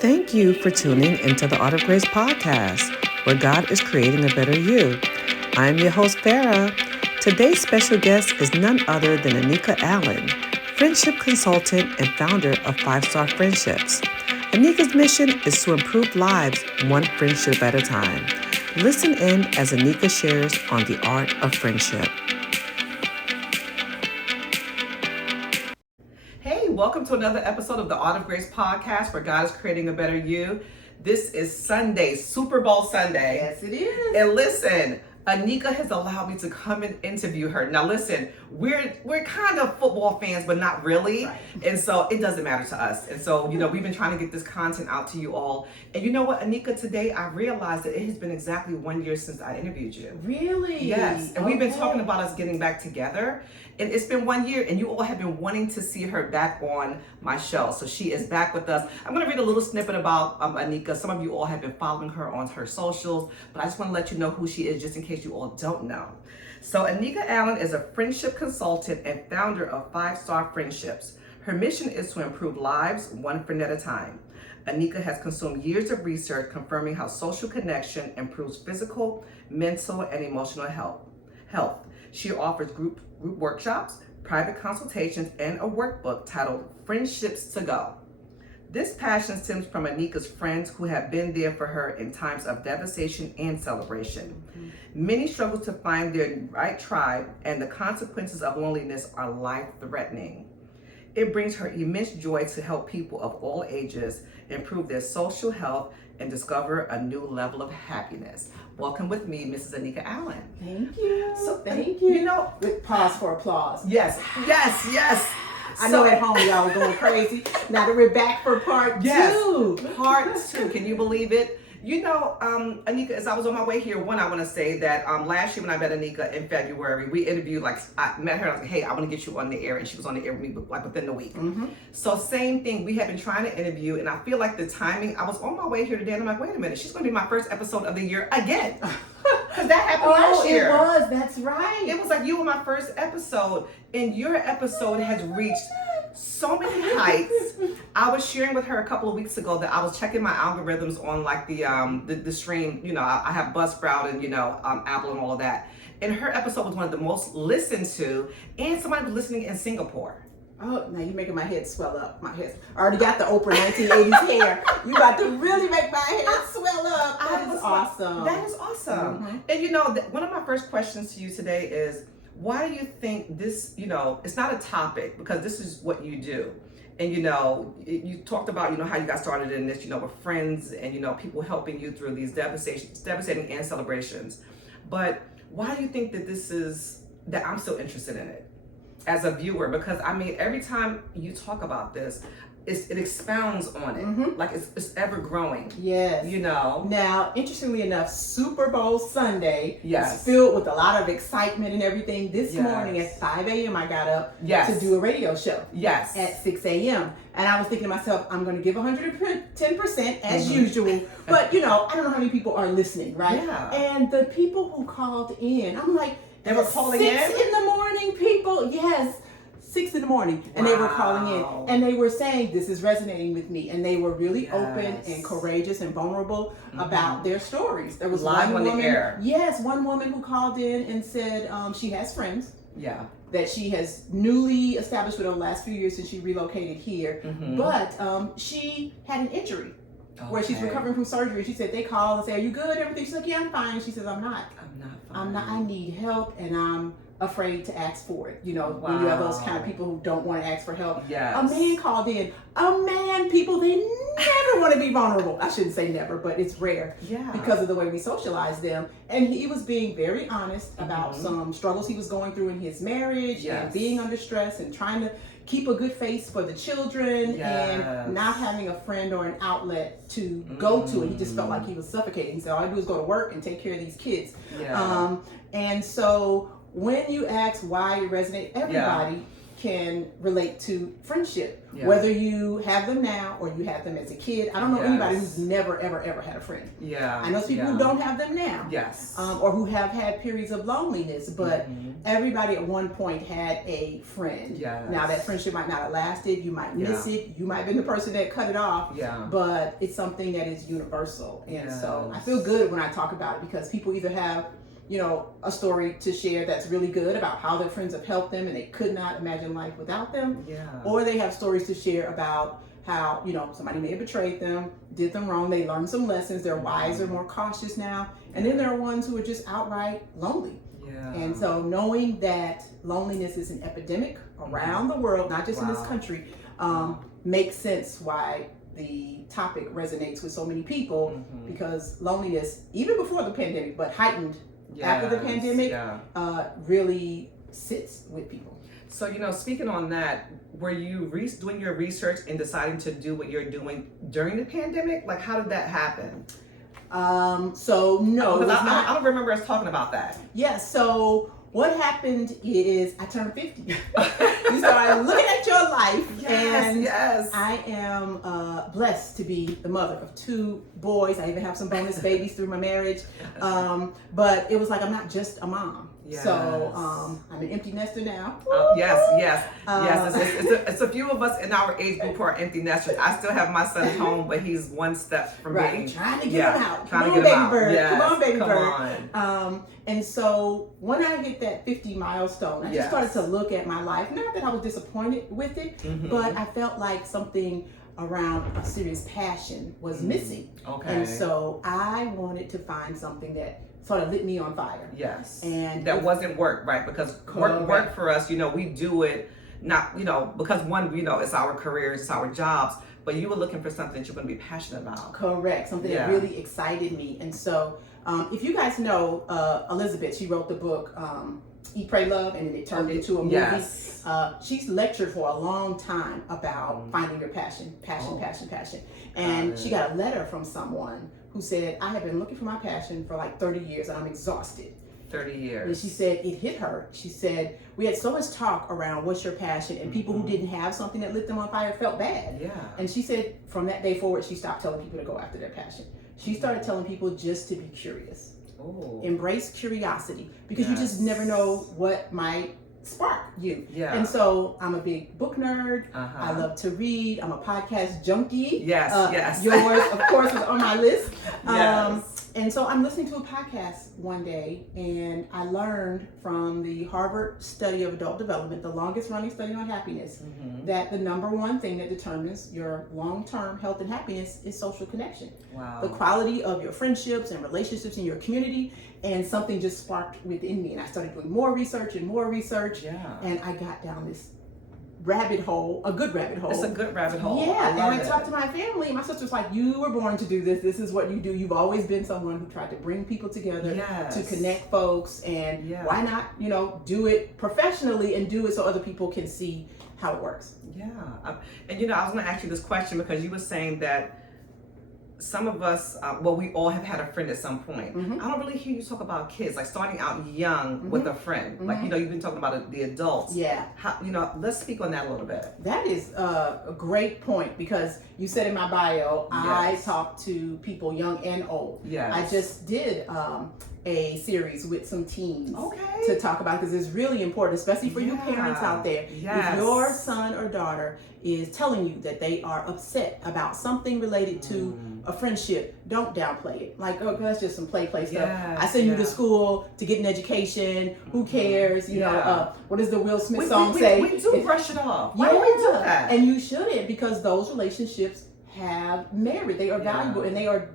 Thank you for tuning into the Art of Grace podcast, where God is creating a better you. I'm your host, Farah. Today's special guest is none other than Anika Allen, friendship consultant and founder of 5-Star Friendships. Anika's mission is to improve lives one friendship at a time. Listen in as Anika shares on the art of friendship. Hey, welcome to another episode of the Art of Grace podcast, where God is creating a better you. This is Sunday, Super Bowl Sunday. Yes, it is. And listen, Anika has allowed me to come and interview her. Now listen, we're kind of football fans, but not really. Right. And so it doesn't matter to us. And so, we've been trying to get this content out to you all. And you know what, Anika, today I realized that it has been exactly 1 year since I interviewed you. Really? Yes. And we've been talking about us getting back together. And it's been 1 year, and you all have been wanting to see her back on my show. So she is back with us. I'm going to read a little snippet about Anika. Some of you all have been following her on her socials, but I just want to let you know who she is, just in case you all don't know. So Anika Allen is a friendship consultant and founder of 5-Star Friendships. Her mission is to improve lives one friend at a time. Anika has consumed years of research confirming how social connection improves physical, mental, and emotional health. She offers group workshops, private consultations, and a workbook titled Friendships to Go. This passion stems from Anika's friends who have been there for her in times of devastation and celebration. Mm-hmm. Many struggle to find their right tribe, and the consequences of loneliness are life-threatening. It brings her immense joy to help people of all ages improve their social health and discover a new level of happiness. Welcome with me, Mrs. Anika Allen. Thank you. So thank you. With pause for applause. Yes. I know at home y'all were going crazy. Now that we're back for part two. Part two. Can you believe it? Anika, as I was on my way here, I want to say that last year when I met Anika in February, we interviewed, I met her, and I was like, hey, I want to get you on the air, and she was on the air with me within the week. Mm-hmm. So same thing, we have been trying to interview, and I feel like the timing, I was on my way here today, and I'm like, wait a minute, she's going to be my first episode of the year again. Because that happened last year. It was, that's right. It was like you were my first episode, and your episode has reached so many heights. I was sharing with her a couple of weeks ago that I was checking my algorithms on the stream. I have Buzzsprout and Apple and all of that. And her episode was one of the most listened to, and somebody was listening in Singapore. Oh, now you're making my head swell up. I already got the Oprah 1980s hair. You about to really make my head swell up. That is awesome. That is awesome. Mm-hmm. And one of my first questions to you today is, why do you think this, it's not a topic, because this is what you do. And, you talked about, how you got started in this, with friends and, people helping you through these devastating and celebrations. But why do you think that I'm still interested in it as a viewer? Because, every time you talk about this, it expounds on it. Mm-hmm. Like it's ever growing. Yes. Now, interestingly enough, Super Bowl Sunday is filled with a lot of excitement and everything. This morning at 5 a.m. I got up to do a radio show. Yes. At 6 a.m. And I was thinking to myself, I'm going to give 110% as usual. But, I don't know how many people are listening, right? Yeah. And the people who called in, I'm like, they were calling 6 in the morning, people. Yes. 6 in the morning, and they were calling in, and they were saying, this is resonating with me, and they were really open and courageous and vulnerable about their stories. There was live one woman, the air. Yes, one woman who called in and said she has friends. Yeah. That she has newly established within the last few years since she relocated here, but she had an injury. Okay. Where she's recovering from surgery. She said they called and say, are you good? Everything. She's like, yeah, I'm fine. She says, I'm not fine. I need help, and I'm afraid to ask for it. When you have those kind of people who don't want to ask for help. Yes. A man called in. People, they never want to be vulnerable. I shouldn't say never, but it's rare. Yeah. Because of the way we socialize them. And he was being very honest about some struggles he was going through in his marriage and being under stress and trying to keep a good face for the children and not having a friend or an outlet to go to. And he just felt like he was suffocating. He said, all I do is go to work and take care of these kids. Yeah. And so when you ask why it resonates, everybody can relate to friendship, Yeah. whether you have them now or you have them as a kid. I don't know anybody who's never, ever, ever had a friend. Yeah. I know people who don't have them now. Yes. Or who have had periods of loneliness, but everybody at one point had a friend. Yes. Now that friendship might not have lasted. You might miss it. You might have been the person that cut it off. Yeah. But it's something that is universal. And Yes. so I feel good when I talk about it, because people either have, a story to share that's really good about how their friends have helped them and they could not imagine life without them. Yeah. Or they have stories to share about how, somebody may have betrayed them, did them wrong, they learned some lessons, they're wiser, more cautious now. And then there are ones who are just outright lonely. Yeah. And so knowing that loneliness is an epidemic around the world, not just in this country, makes sense why the topic resonates with so many people, because loneliness, even before the pandemic, but heightened after the pandemic, really sits with people. So, speaking on that, were you doing your research and deciding to do what you're doing during the pandemic? Like, how did that happen? So no, Because I don't remember us talking about that. Yeah, so what happened is I turned 50. You started looking at your life, and I am blessed to be the mother of 2 boys. I even have some bonus babies through my marriage. But it was like, I'm not just a mom. Yes. So I'm an empty nester now. Yes. It's a few of us in our age group who are empty nesters. I still have my son at home, but he's one step from being trying to get him out. Come on, baby bird. Yes. Come on, baby Come bird. on. And so when I hit that 50 milestone, I just started to look at my life. Not that I was disappointed with it, but I felt like something around a serious passion was missing. Okay. And so I wanted to find something that sort of lit me on fire. Yes. And that wasn't work, right? Because work for us, we do it not, because one, it's our careers, it's our jobs, but you were looking for something that you're going to be passionate about. Correct. Something that really excited me. And so if you guys know Elizabeth, she wrote the book Eat, Pray, Love, and then it turned into a movie. Yes. She's lectured for a long time about finding your passion. And she got a letter from someone who said, I have been looking for my passion for like 30 years and I'm exhausted. 30 years. And she said it hit her. She said, we had so much talk around what's your passion, and people who didn't have something that lit them on fire felt bad. Yeah. And she said from that day forward, she stopped telling people to go after their passion. She started telling people just to be curious. Ooh. Embrace curiosity, because you just never know what might spark you. Yeah. And so I'm a big book nerd. I love to read. I'm a podcast junkie. Yes. Yours, of course, is on my list. Yes. And so I'm listening to a podcast one day, and I learned from the Harvard study of adult development, the longest running study on happiness, that the number one thing that determines your long-term health and happiness is social connection. Wow. The quality of your friendships and relationships in your community. And something just sparked within me, and I started doing more research, and I got down this rabbit hole, a good rabbit hole. It's a good rabbit hole. Yeah, and I talked to my family, and my sister's like, you were born to do this. This is what you do. You've always been someone who tried to bring people together, to connect folks, and why not, do it professionally and do it so other people can see how it works. Yeah. And I was going to ask you this question because you were saying that some of us, we all have had a friend at some point. I don't really hear you talk about kids, like starting out young with a friend. Like, you've been talking about the adults. Yeah. How, let's speak on that a little bit. That is a great point, because you said in my bio, I talk to people young and old. Yes. I just did a series with some teens to talk about, because it's really important, especially for you parents out there. Yes. If your son or daughter is telling you that they are upset about something related to a friendship, don't downplay it. Like, oh, that's just some play stuff. Yes. I send you to school to get an education. Who cares? What does the Will Smith song say? We do brush it off. Why do we do that? And you shouldn't, because those relationships have merit. They are valuable, and they are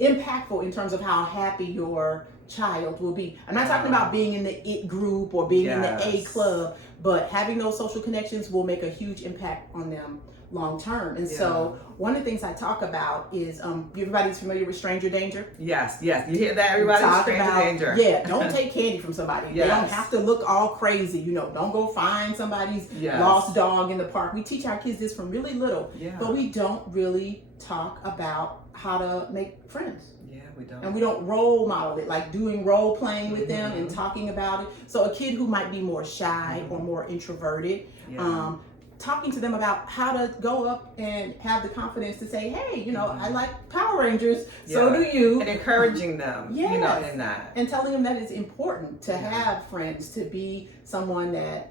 impactful in terms of how happy your child will be. I'm not talking about being in the IT group or being in the A club, but having those social connections will make a huge impact on them long term. And Yeah. so one of the things I talk about is everybody's familiar with stranger danger. Yes, yes. You hear that, everybody? Talk Stranger about, danger. Yeah, don't take candy from somebody. Yes. They don't have to look all crazy. You know, don't go find somebody's Yes. lost dog in the park. We teach our kids this from really little, Yeah. but we don't really talk about how to make friends. Yeah, we don't. And we don't role model it, like doing role playing with them and Mhm. talking about it. So a kid who might be more shy or more introverted, Yeah. talking to them about how to go up and have the confidence to say, hey, you know, I like Power Rangers, so Yeah. do you. And encouraging them, you know, Yes. in that. And telling them that it's important to Yeah. have friends, to be someone that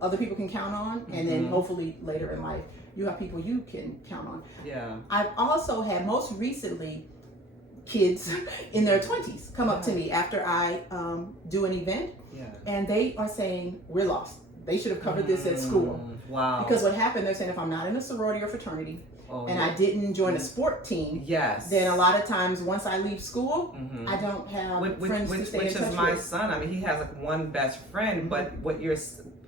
other people can count on, and then Mhm. hopefully later in life, you have people you can count on. Yeah. I've also had most recently kids in their 20s come up to me after I do an event, Yeah. and they are saying, we're lost. They should have covered this at school. Wow. Because what happened, they're saying, if I'm not in a sorority or fraternity and I didn't join a sport team, yes. then a lot of times once I leave school, Mhm. I don't have Which friends to stay in touch is my with. son. I mean, he has like one best friend, but what you're,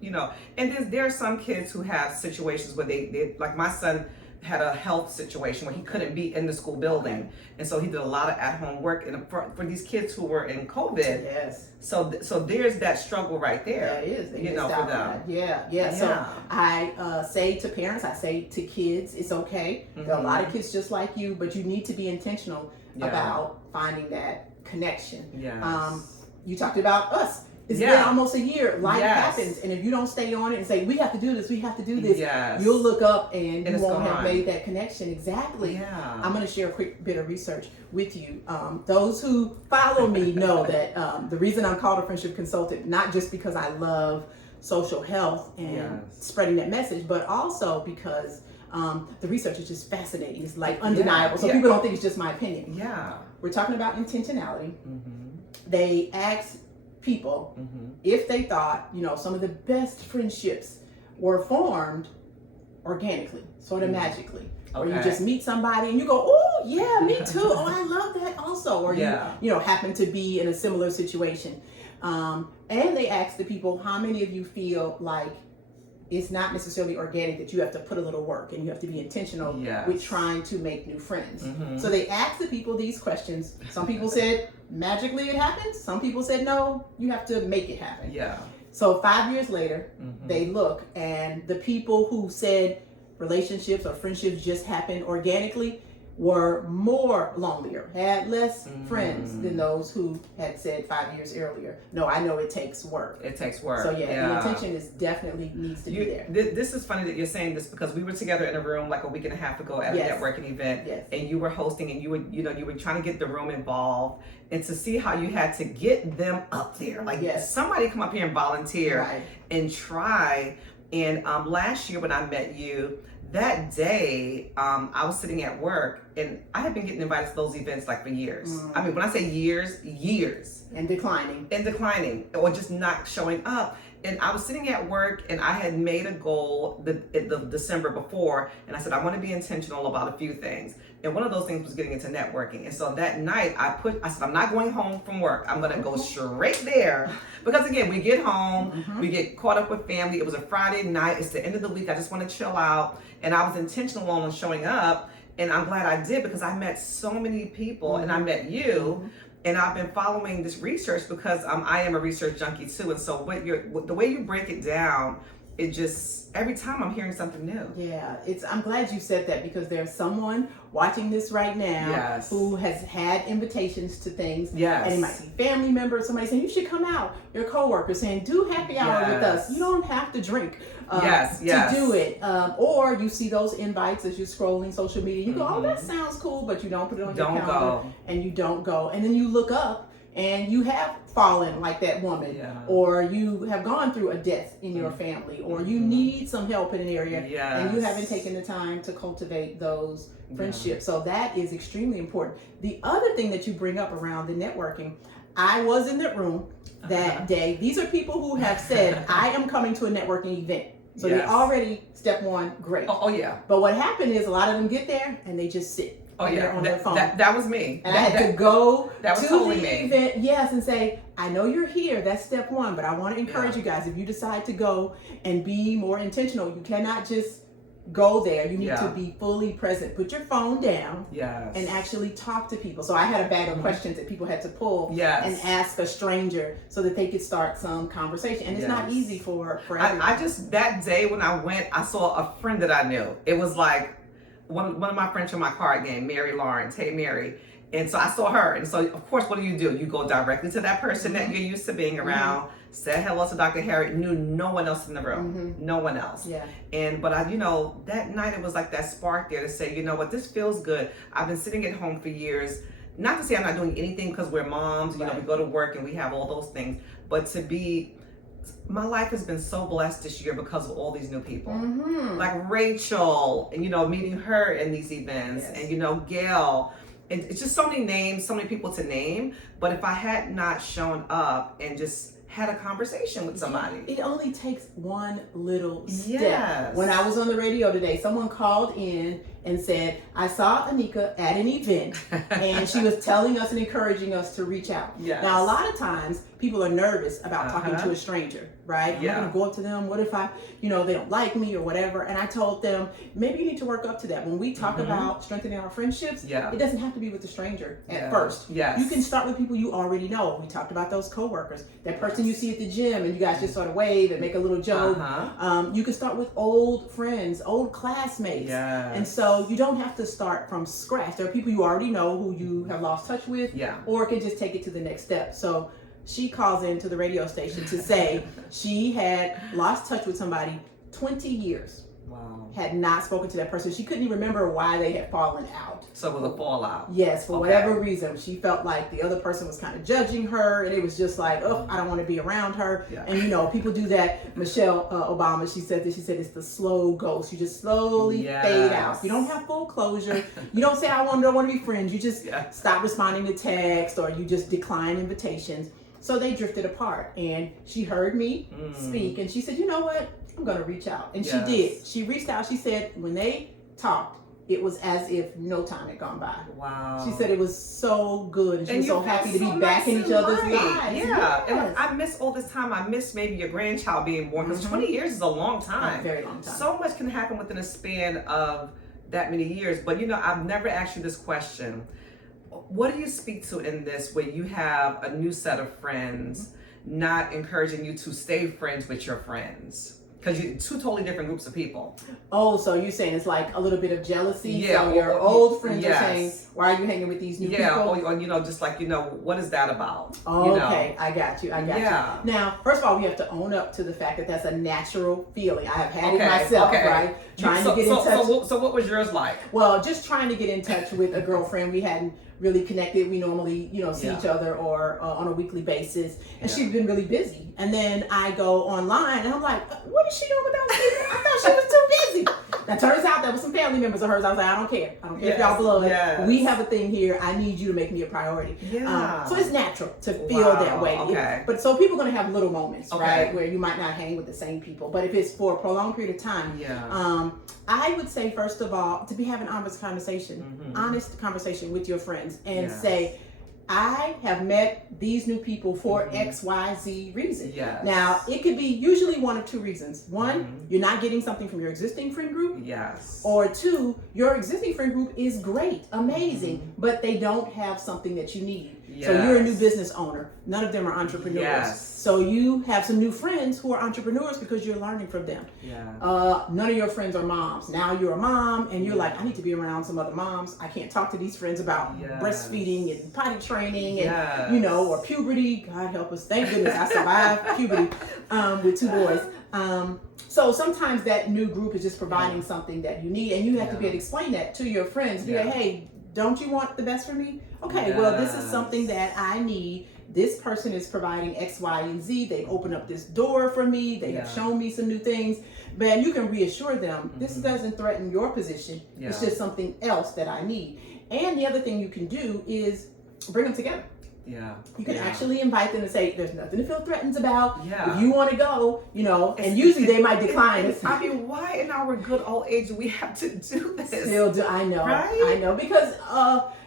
you know, and there are some kids who have situations where they like my son had a health situation where he couldn't be in the school building, and so he did a lot of at-home work. And for these kids who were in COVID, Yes. so there's that struggle right Yeah, there. it is. They You know, missed for out on them. that. Yeah. So I say to parents, I say to kids, it's okay. There are a lot of kids just like you, but you need to be intentional Yeah. about finding that connection. Yes. You talked about us. It's Yeah. been almost a year. Life Yes. happens, and if you don't stay on it and say, we have to do this, we have to do this, Yes. you'll look up and you it's won't have gone. made that connection. Exactly. Yeah. I'm going to share a quick bit of research with you. Those who follow me know that the reason I'm called a friendship consultant, not just because I love social health and Yes. spreading that message, but also because the research is just fascinating. It's like undeniable. So Yeah. people don't think it's just my opinion. Yeah. We're talking about intentionality. Mm-hmm. They asked people Mm-hmm. if they thought, you know, some of the best friendships were formed organically, sort of magically. Or you Okay. just meet somebody and you go, oh yeah, me too. Oh, I love that also. Or Yeah. you know, happen to be in a similar situation. And they asked the people, how many of you feel like it's not necessarily organic, that you have to put a little work and you have to be intentional Yes. with trying to make new friends. Mhm. So they asked the people these questions. Some people said magically it happens. Some people said no, you have to make it happen. Yeah. So 5 years later, Mhm. they look, and the people who said relationships or friendships just happen organically were more lonelier, had less friends than those who had said 5 years earlier. No, I know it takes work. It takes work. So yeah, the intention is definitely needs to be there. This is funny that you're saying this, because we were together in a room like a week and a half ago at Yes. a networking event, Yes. and you were hosting, and you were trying to get the room involved, and to see how you had to get them up there, like Yes. somebody come up here and volunteer Right. and try. And last year when I met you, that day, I was sitting at work, and I had been getting invited to those events like for years. I mean, when I say years. And declining. And declining, or just not showing up. And I was sitting at work, and I had made a goal the December before, and I said, I want to be intentional about a few things. And one of those things was getting into networking. And so that night I said, I'm not going home from work. I'm going to go straight there. Because again, we get home, we get caught up with family. It was a Friday night. It's the end of the week. I just want to chill out. And I was intentional on showing up. And I'm glad I did, because I met so many people, and I met you. And I've been following this research because I am a research junkie too. And so the way you break it down, it just, every time I'm hearing something new. Yeah, I'm glad you said that, because there's someone watching this right now Yes. who has had invitations to things. Yes. And it might be family members, somebody saying, you should come out. Your coworker saying, do happy hour with us. Yes. You don't have to drink Yes. to do it. Or you see those invites as you're scrolling social media. You go, oh, that sounds cool, but you don't put it on your Don't calendar. go. And you don't go. And then you look up and you have fallen like that woman, Yeah. or you have gone through a death in your family, or you need some help in an area, and you haven't taken the time to cultivate those friendships. So that is extremely important. The other thing that you bring up around the networking, I was in that room that day. These are people who have said, I am coming to a networking event. So they already, step one, great. Oh yeah. But what happened is a lot of them get there and they just sit. Oh and yeah. they're on their phone. That was me. And I had to go that was to totally the me. event, yes, and say, I know you're here, that's step one, but I want to encourage you guys, if you decide to go and be more intentional, you cannot just go there, you need Yeah. to be fully present. Put your phone down Yes. and actually talk to people. So I had a bag of questions that people had to pull Yes. and ask a stranger so that they could start some conversation. And it's not Yes. easy for everyone. I just, that day when I went, I saw a friend that I knew. It was like one of my friends from my card game, Mary Lawrence. Hey, Mary. And so I saw her. And so, of course, what do? You go directly to that person that you're used to being around, said hello to Dr. Harry, knew no one else in the room. No one else. Yeah. But I, that night it was like that spark there to say, you know what, this feels good. I've been sitting at home for years. Not to say I'm not doing anything because we're moms, we go to work and we have all those things, but to be, my life has been so blessed this year because of all these new people. Like Rachel, and meeting her in these events, and Gail. And it's just so many names, so many people to name. But if I had not shown up and just had a conversation with somebody. It only takes one little step. Yes. When I was on the radio today, someone called in and said, I saw Anika at an event and she was telling us and encouraging us to reach out. Yes. Now, a lot of times people are nervous about talking to a stranger, right? I'm going to go up to them. What if they don't like me or whatever? And I told them, maybe you need to work up to that. When we talk about strengthening our friendships, it doesn't have to be with the stranger at first. Yes. You can start with people you already know. We talked about those coworkers, that person you see at the gym and you guys just sort of wave and make a little joke. You can start with old friends, old classmates. And so you don't have to start from scratch. There are people you already know who you have lost touch with, or can just take it to the next step. So she calls into the radio station to say she had lost touch with somebody 20 years. Wow. Had not spoken to that person. She couldn't even remember why they had fallen out. So it was a fallout. Yes, for whatever reason. She felt like the other person was kind of judging her, and it was just like, oh, I don't want to be around her. And people do that. Michelle Obama, she said it's the slow ghost. You just slowly fade out. You don't have full closure. You don't say, I don't want to be friends. You just stop responding to text, or you just decline invitations. So they drifted apart, and she heard me speak, and she said, you know what? I'm going to reach out. And she did. She reached out. She said when they talked, it was as if no time had gone by. Wow. She said it was so good, and she was so happy to be back in each other's lives. Yeah. And I miss all this time. I miss maybe your grandchild being born, because 20 years is a long time. A very long time. So much can happen within a span of that many years. But I've never asked you this question. What do you speak to in this, where you have a new set of friends not encouraging you to stay friends with your friends? Because you're two totally different groups of people. Oh, so you're saying it's like a little bit of jealousy? Yeah. So your old friends are saying, why are you hanging with these new people? Or just like, what is that about? Oh, okay, I got you. you. Now, first of all, we have to own up to the fact that that's a natural feeling. I have had it myself, right? Trying to get in touch. So what was yours like? Well, just trying to get in touch with a girlfriend we hadn't really connected. We normally, see each other or on a weekly basis, and she's been really busy. And then I go online, and I'm like, what is she doing without me? I thought she was too busy. Now, turns out that was some family members of hers. I was like, I don't care. I don't care if y'all blood. We have a thing here. I need you to make me a priority. So it's natural to feel that way. Okay. But so people are going to have little moments, right, where you might not hang with the same people. But if it's for a prolonged period of time, I would say, first of all, to be having honest conversation with your friends and say, I have met these new people for XYZ reason. Yes. Now, it could be usually one of two reasons. One, you're not getting something from your existing friend group. Yes. Or two, your existing friend group is great, amazing, but they don't have something that you need. Yes. So you're a new business owner. None of them are entrepreneurs. Yes. So you have some new friends who are entrepreneurs because you're learning from them. Yeah. None of your friends are moms. Now you're a mom, and you're like, I need to be around some other moms. I can't talk to these friends about breastfeeding and potty training and, or puberty. God help us. Thank goodness I survived puberty with two boys. So sometimes that new group is just providing something that you need, and you have to be able to explain that to your friends. Be like, hey, don't you want the best for me? Okay, well, this is something that I need. This person is providing X, Y, and Z. They've opened up this door for me. They have shown me some new things. But you can reassure them, this doesn't threaten your position. It's just something else that I need. And the other thing you can do is bring them together. Yeah. You can actually invite them and say, there's nothing to feel threatened about. Yeah. If you want to go, and usually they might decline. I mean, why in our good old age do we have to do this? Still do. I know. Right? I know. Because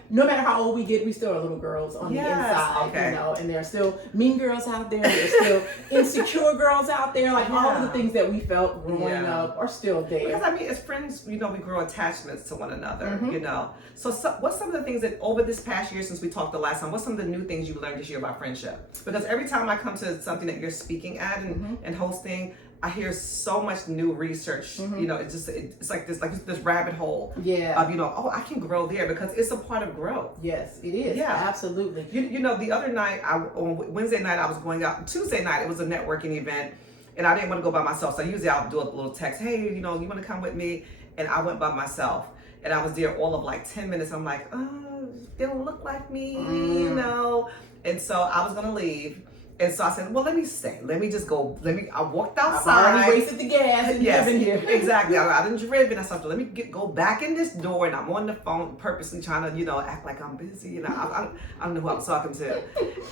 no matter how old we get, we still are little girls on the inside, okay. you know, and there are still mean girls out there, there's still insecure girls out there, like all of the things that we felt growing up are still there. Because I mean, as friends, you know, we grow attachments to one another, you know. So what's some of the things that over this past year since we talked the last time, what's some of the new things you learned this year about friendship? Because every time I come to something that you're speaking at and hosting, I hear so much new research. You know, it's like this rabbit hole. Of, you know, oh, I can grow there because it's a part of growth. Yes, it is. Yeah, absolutely. You know, the other night, on Wednesday night, I was going out. Tuesday night, it was a networking event, and I didn't want to go by myself. So usually I'll do a little text, hey, you know, you want to come with me? And I went by myself, and I was there all of like 10 minutes. I'm like, oh, they don't look like me, you know. And so I was gonna leave. And so I said, well, let me stay. Let me just go. I walked outside. I've already wasted the gas and driven here. Exactly. I didn't driven. I said, let me go back in this door, and I'm on the phone purposely trying to, you know, act like I'm busy. You know, I don't know who I'm talking to.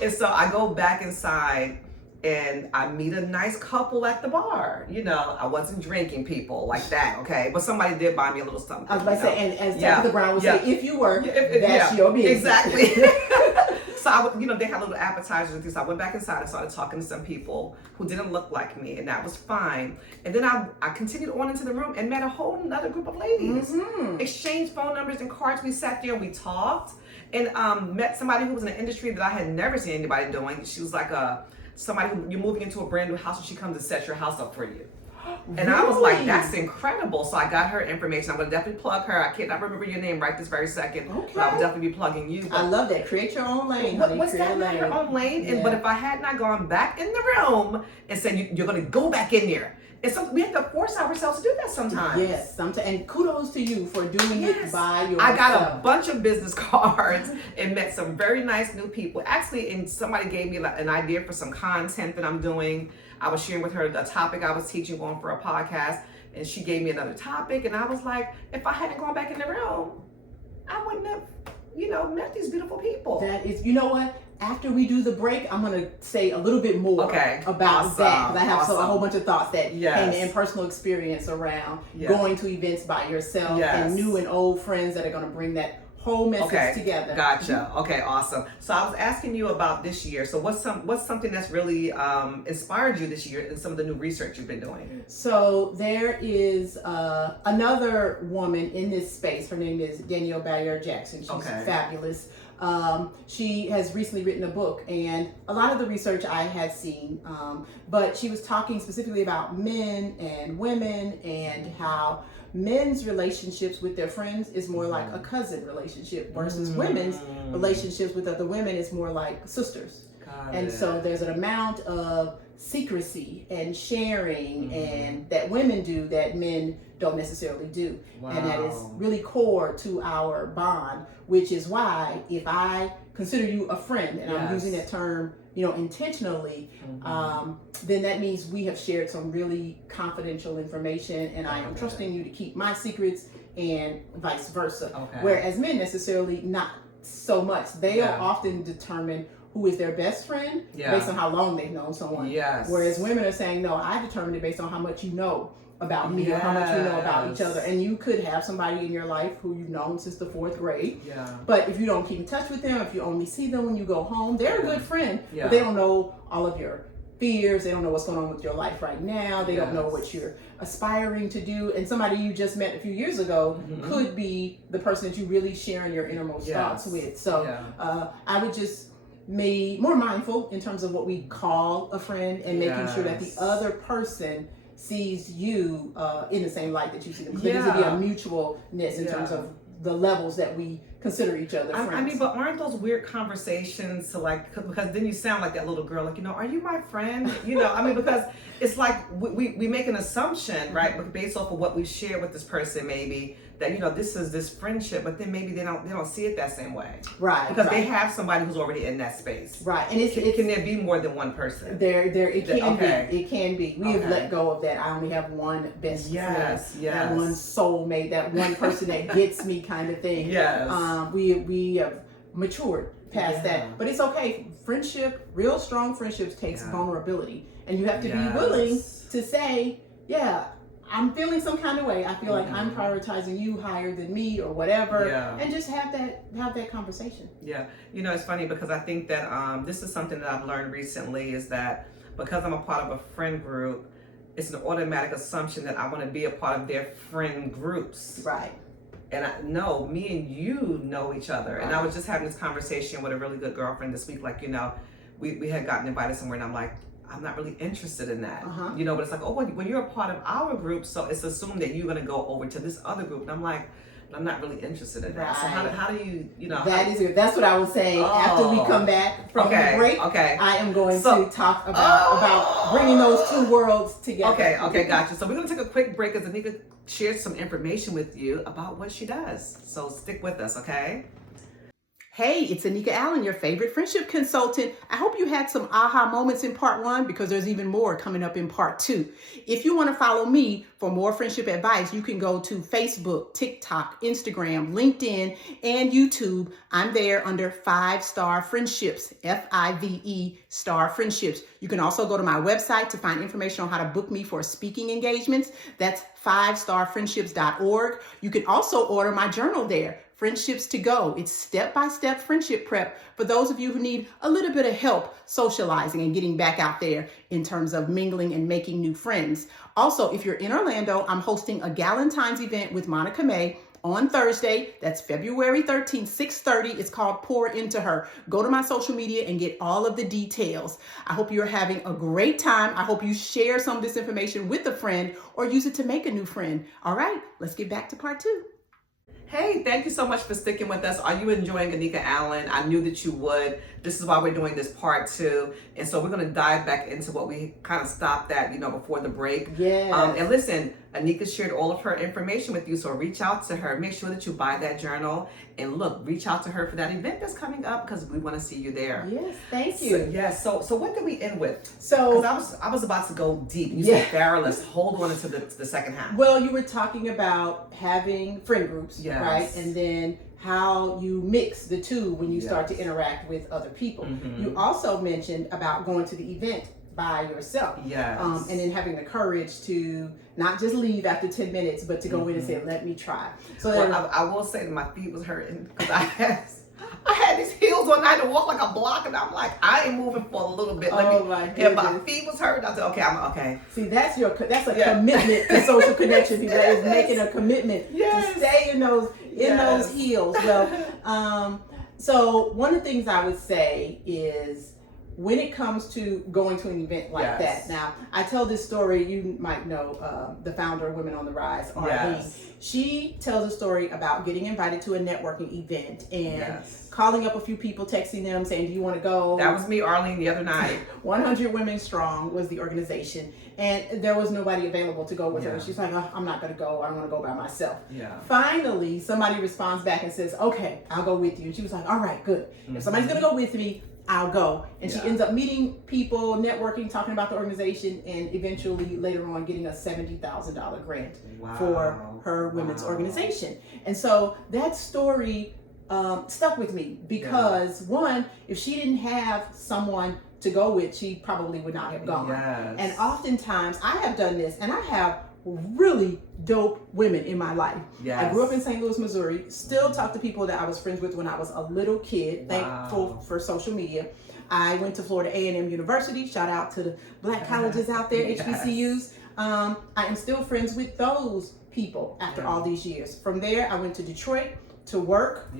And so I go back inside, and I meet a nice couple at the bar. You know, I wasn't drinking people like that, okay? But somebody did buy me a little something. I was about to say, and as Tabitha Brown would say, if you were, that's your business. Exactly. So you know, they had little appetizers and things. So I went back inside and started talking to some people who didn't look like me, and that was fine. And then I continued on into the room and met a whole another group of ladies. Exchanged phone numbers and cards. We sat there and we talked, and met somebody who was in an industry that I had never seen anybody doing. She was like somebody who you're moving into a brand new house and she comes to set your house up for you. And I was like, that's incredible. So I got her information. I'm going to definitely plug her. I cannot remember your name right this very second. But I'll definitely be plugging you. I love that. Create your own lane. What's that? Not your own lane? And, but if I had not gone back in the room and said, you're going to go back in there. And so we have to force ourselves to do that sometimes. Yes, sometimes. And kudos to you for doing it by yourself. I got a bunch of business cards and met some very nice new people. Actually, and somebody gave me an idea for some content that I'm doing. I was sharing with her the topic I was teaching on for a podcast, and she gave me another topic, and I was like, if I hadn't gone back in the room, I wouldn't have, you know, met these beautiful people. That is, you know what? After we do the break, I'm going to say a little bit more about that, because I have a whole bunch of thoughts that and personal experience around going to events by yourself and new and old friends that are going to bring that whole message together. Gotcha. Okay, awesome. So I was asking you about this year. So what's something that's really inspired you this year in some of the new research you've been doing? So there is another woman in this space. Her name is Danielle Ballier-Jackson. She's fabulous. She has recently written a book, and a lot of the research I had seen, but she was talking specifically about men and women and how men's relationships with their friends is more like a cousin relationship versus women's relationships with other women is more like sisters. So there's an amount of secrecy and sharing and that women do that men don't necessarily do. And that is really core to our bond, which is why if I consider you a friend, and I'm using that term, you know, intentionally, then that means we have shared some really confidential information, and I am trusting you to keep my secrets and vice versa. Whereas men necessarily not so much. They'll often determine who is their best friend based on how long they've known someone. Whereas women are saying, no, I determined it based on how much you know about me or how much we know about each other. And you could have somebody in your life who you've known since the 4th grade. But if you don't keep in touch with them, if you only see them when you go home, they're a good friend, but they don't know all of your fears. They don't know what's going on with your life right now. They don't know what you're aspiring to do. And somebody you just met a few years ago could be the person that you really sharing your innermost thoughts with. So I would just be more mindful in terms of what we call a friend and making sure that the other person sees you in the same light that you see them. Because there needs to be a mutualness in terms of the levels that we consider each other friends. I mean, but aren't those weird conversations to like, because then you sound like that little girl, like, you know, are you my friend? You know, I mean, because it's like we make an assumption, right, based off of what we share with this person, maybe that, you know, this is this friendship, but then maybe they don't see it that same way, right? Because they have somebody who's already in that space, right? And can there be more than one person? It can be. We have let go of that. I only have one best friend, that one soulmate, that one person that gets me kind of thing. We have matured past that, but it's okay. Friendship, real strong friendships takes vulnerability, and you have to be willing to say, I'm feeling some kind of way. I feel like I'm prioritizing you higher than me or whatever. Yeah. And just have that conversation. Yeah. You know, it's funny because I think that this is something that I've learned recently, is that because I'm a part of a friend group, it's an automatic assumption that I want to be a part of their friend groups. Right. And I know me and you know each other. Right. And I was just having this conversation with a really good girlfriend this week. Like, you know, we had gotten invited somewhere, and I'm like, I'm not really interested in that. You know, but it's like, oh, when you're a part of our group, so it's assumed that you're going to go over to this other group. And I'm like, I'm not really interested in that. Right. So how do you, you know? That's what I was saying. After we come back from the break, I am going to talk about bringing those two worlds together. Okay, gotcha. So we're going to take a quick break as Anika shares some information with you about what she does. So stick with us, okay? Hey, it's Anika Allen, your favorite friendship consultant. I hope you had some aha moments in part 1, because there's even more coming up in part 2. If you want to follow me for more friendship advice, you can go to Facebook, TikTok, Instagram, LinkedIn, and YouTube. I'm there under 5-Star Friendships, FIVE Star Friendships. You can also go to my website to find information on how to book me for speaking engagements. That's 5starfriendships.org. You can also order my journal there, Friendships to Go. It's step-by-step friendship prep for those of you who need a little bit of help socializing and getting back out there in terms of mingling and making new friends. Also, if you're in Orlando, I'm hosting a Galentine's event with Monica May on Thursday. That's February 13th, 6:30. It's called Pour Into Her. Go to my social media and get all of the details. I hope you're having a great time. I hope you share some of this information with a friend or use it to make a new friend. All right, let's get back to part 2. Hey, thank you so much for sticking with us. Are you enjoying Anika Allen? I knew that you would. This is why we're doing this part 2. And so we're going to dive back into what we kind of stopped at, you know, before the break. Yeah. And listen, Anika shared all of her information with you. So reach out to her. Make sure that you buy that journal. And look, reach out to her for that event that's coming up, because we want to see you there. Yes, thank you. So what did we end with? So because I was about to go deep. You said Farrellist. Hold on into the second half. Well, you were talking about having friend groups, right? And then how you mix the two when you start to interact with other people. You also mentioned about going to the event by yourself. And then having the courage to not just leave after 10 minutes, but to go in and say, let me try. So I will say that my feet was hurting, because I had these heels on. I had to walk like a block, and I'm like, I ain't moving for a little bit. And my feet was hurting. I said, okay, I'm okay. See, that's a commitment to social connection. People that is making a commitment to stay in those heels. Well, so one of the things I would say is, when it comes to going to an event like that, now I tell this story, you might know the founder of Women on the Rise, Arlene. She tells a story about getting invited to a networking event and calling up a few people, texting them, saying, do you want to go? That was me, Arlene, the other night. 100 Women Strong was the organization, and there was nobody available to go with her. She's like, oh, I'm not going to go. I don't want to go by myself. Finally, somebody responds back and says, okay, I'll go with you. And she was like, all right, good. If somebody's going to go with me, I'll go. And she ends up meeting people, networking, talking about the organization, and eventually later on getting a $70,000 grant for her women's organization. And so that story stuck with me, because one, if she didn't have someone to go with, she probably would not have gone. And oftentimes I have done this, and I have really dope women in my life. I grew up in St. Louis, Missouri. Still talk to people that I was friends with when I was a little kid. Thankful for social media. I went to Florida A&M University. Shout out to the black colleges out there, HBCUs. I am still friends with those people after all these years. From there, I went to Detroit to work.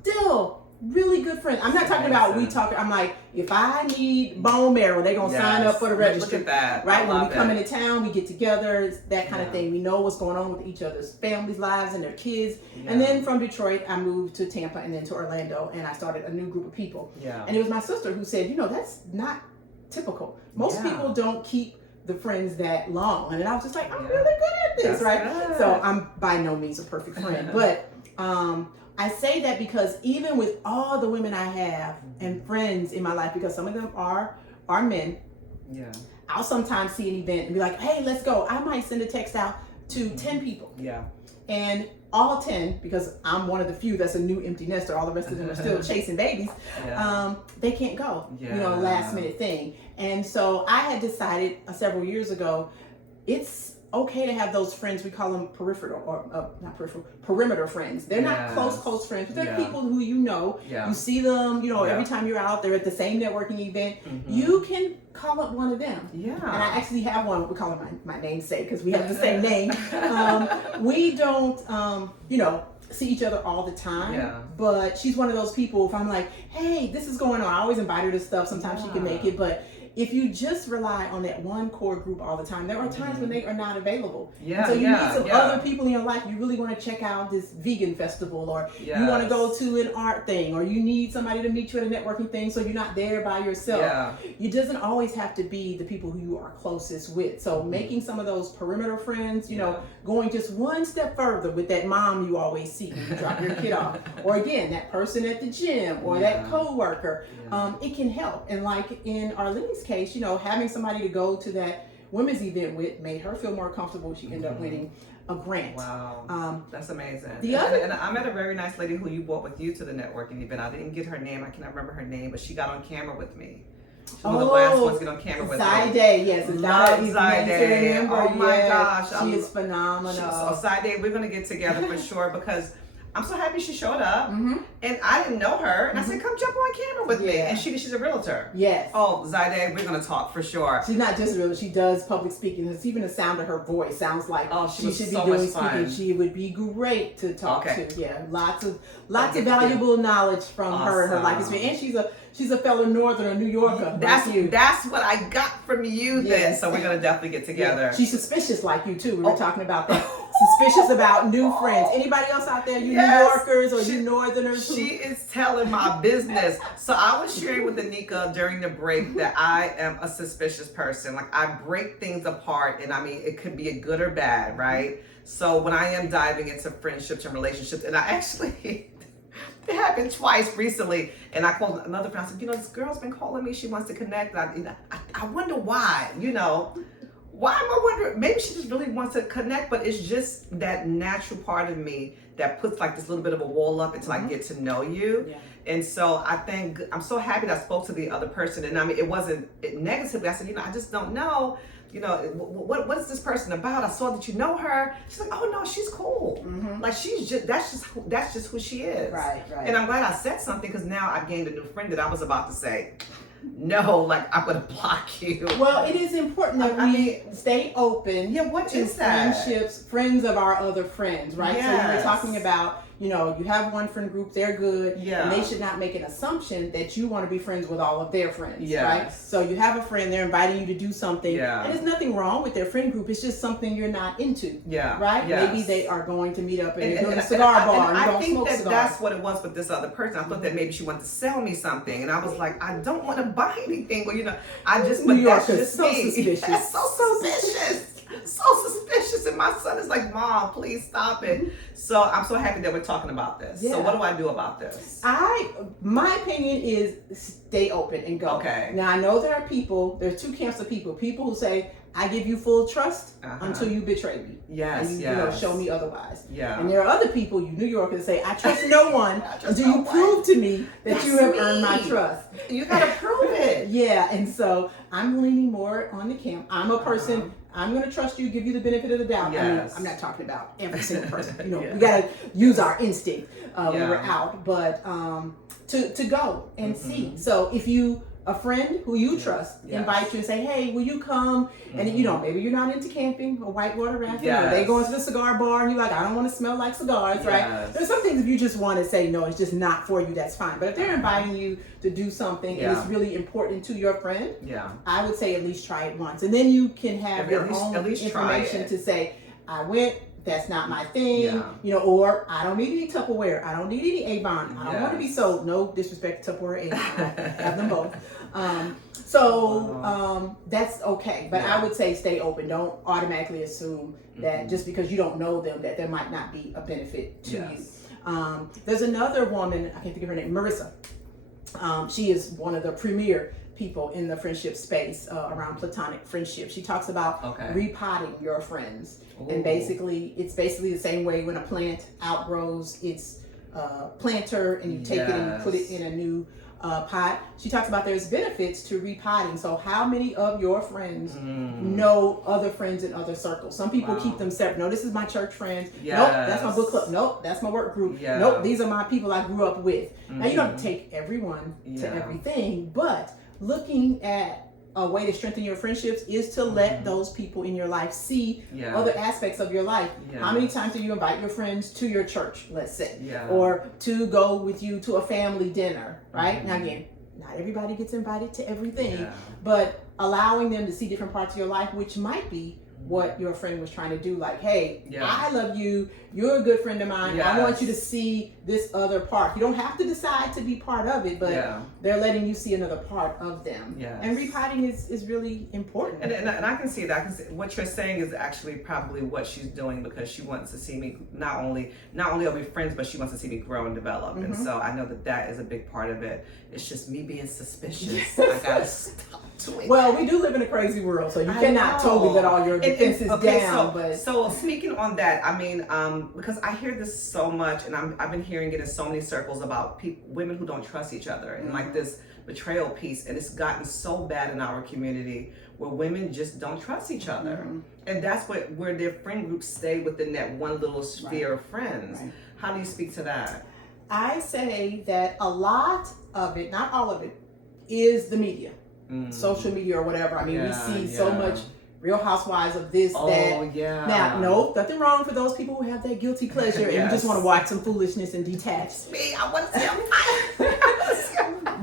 Still really good friends. I'm not talking about I'm like, if I need bone marrow, they're going to sign up for the registry. Look at that. Right? When we come into town, we get together, that kind of thing. We know what's going on with each other's families' lives and their kids. And then from Detroit, I moved to Tampa and then to Orlando, and I started a new group of people. And it was my sister who said, you know, that's not typical. Most people don't keep the friends that long. And I was just like, I'm really good at this, right? Good. So I'm by no means a perfect friend. But I say that because even with all the women I have and friends in my life, because some of them are men, I'll sometimes see an event and be like, hey, let's go. I might send a text out to 10 people. And all 10, because I'm one of the few that's a new empty nester, all the rest of them are still chasing babies, they can't go, you know, last minute thing. And so I had decided several years ago, it's okay to have those friends. We call them peripheral or not peripheral, perimeter friends. They're not close friends, but they're people who you know. You see them, every time you're out. They're at the same networking event. You can call up one of them. And I actually have one. We call her my namesake because we have the same name. We don't, see each other all the time, but she's one of those people. If I'm like, hey, this is going on, I always invite her to stuff. Sometimes she can make it, but if you just rely on that one core group all the time, there are times when they are not available. So you need some other people in your life. You really want to check out this vegan festival, or you want to go to an art thing, or you need somebody to meet you at a networking thing, so you're not there by yourself. It doesn't always have to be the people who you are closest with. So making some of those perimeter friends, going just one step further with that mom you always see when you drop your kid off, or again, that person at the gym, or that coworker, it can help. And like in Arlene's case, having somebody to go to that women's event with made her feel more comfortable. She ended up winning a grant. Wow, that's amazing. And I met a very nice lady who you brought with you to the networking event. I didn't get her name. I cannot remember her name, but she got on camera with me. She's one of the last ones to get on camera with me. Zaide, yes. Love Zaide. Oh my gosh. She is phenomenal. So Zaide, we're going to get together for sure, because I'm so happy she showed up, and I didn't know her, and I said, come jump on camera with me, and she's a realtor. Oh, Zaide, we're going to talk for sure. She's not just a realtor, she does public speaking. It's even the sound of her voice sounds like she should be doing speaking. She would be great to talk to. Lots of valuable knowledge from her and her life experience. And she's a fellow Northerner, New Yorker. That's what I got from you then. So we're going to definitely get together. She's suspicious like you too. We were talking about that. Suspicious about new friends. Anybody else out there, you New Yorkers or you Northerners? She is telling my business. So I was sharing with Anika during the break that I am a suspicious person. Like, I break things apart, and I mean, it could be a good or bad, right? So when I am diving into friendships and relationships, and I actually, it happened twice recently, and I called another friend. I said, this girl's been calling me. She wants to connect. I wonder why, Why am I wondering? Maybe she just really wants to connect, but it's just that natural part of me that puts like this little bit of a wall up until I get to know you. And so I think I'm so happy that I spoke to the other person. And I mean, it wasn't negatively. I said, I just don't know. What is this person about? I saw that you know her. She's like, oh no, she's cool. Like that's just who she is. Right. And I'm glad I said something, because now I've gained a new friend that I was about to say, no, like I'm gonna block you. Well, it is important that we stay open. What is that? Friendships, friends of our other friends, right? So when we're talking about, you have one friend group, they're good, and they should not make an assumption that you want to be friends with all of their friends, right? So you have a friend, they're inviting you to do something, and there's nothing wrong with their friend group. It's just something you're not into, right? Maybe they are going to meet up and a cigar bar. And I think that's what it was with this other person. I thought that maybe she wanted to sell me something, and I was like, I don't want to buy anything. Well, that's just so me. Suspicious. So suspicious. So suspicious, and my son is like, Mom, please stop it. So I'm so happy that we're talking about this. So what do I do about this? My opinion is stay open and go. Okay. Now I know there's two camps of people who say, I give you full trust until you betray me. And you show me otherwise. And there are other people, you New Yorkers, that say, I trust no one until you prove to me that you have earned my trust. You gotta prove it. And so I'm leaning more on the camp. I'm a person, I'm going to trust you, give you the benefit of the doubt. I mean, I'm not talking about every single person. We got to use our instinct when we're out, but to go and see. So if a friend who you trust invite you and say, hey, will you come? And maybe you're not into camping or whitewater rafting, or they go into the cigar bar and you're like, I don't want to smell like cigars, right? There's some things, if you just want to say, no, it's just not for you, that's fine. But if they're inviting you to do something and it's really important to your friend, I would say at least try it once. And then you can have your own information to say, I went, that's not my thing, or I don't need any Tupperware, I don't need any Avon, I don't want to be sold. No disrespect to Tupperware or Avon, I have them both. That's okay, but I would say stay open. Don't automatically assume that just because you don't know them that there might not be a benefit to you. There's another woman, I can't think of her name, Marissa. She is one of the premier people in the friendship space around platonic friendship. She talks about repotting your friends. And it's basically the same way when a plant outgrows its planter and you take it and you put it in a new pot. She talks about there's benefits to repotting. So how many of your friends know other friends in other circles? Some people keep them separate. No, this is my church friends. Yes. Nope, that's my book club. Nope, that's my work group. Yeah. Nope, these are my people I grew up with. Now you don't have to take everyone to everything, but looking at a way to strengthen your friendships is to let those people in your life see other aspects of your life. How many times do you invite your friends to your church, let's say, or to go with you to a family dinner, right? Now again, not everybody gets invited to everything, but allowing them to see different parts of your life, which might be what your friend was trying to do. Like, hey, I love you. You're a good friend of mine. I want you to see this other part. You don't have to decide to be part of it, but they're letting you see another part of them. And repotting is really important. And I can see that. I can see what you're saying is actually probably what she's doing, because she wants to see me not only are we friends, but she wants to see me grow and develop. And so I know that is a big part of it. It's just me being suspicious. I gotta stop doing. Well, we do live in a crazy world, so you cannot totally let all your defenses down. So speaking on that, I mean, because I hear this so much, and I've been hearing it in so many circles about women who don't trust each other, and like this betrayal piece, and it's gotten so bad in our community where women just don't trust each other, and that's where their friend groups stay within that one little sphere of friends. How do you speak to that? I say that a lot of it, not all of it, is the media, social media or whatever. I mean, we see so much Real Housewives of this, that. Now, no, nothing wrong for those people who have that guilty pleasure and you just want to watch some foolishness and detach. Me, I want to see them.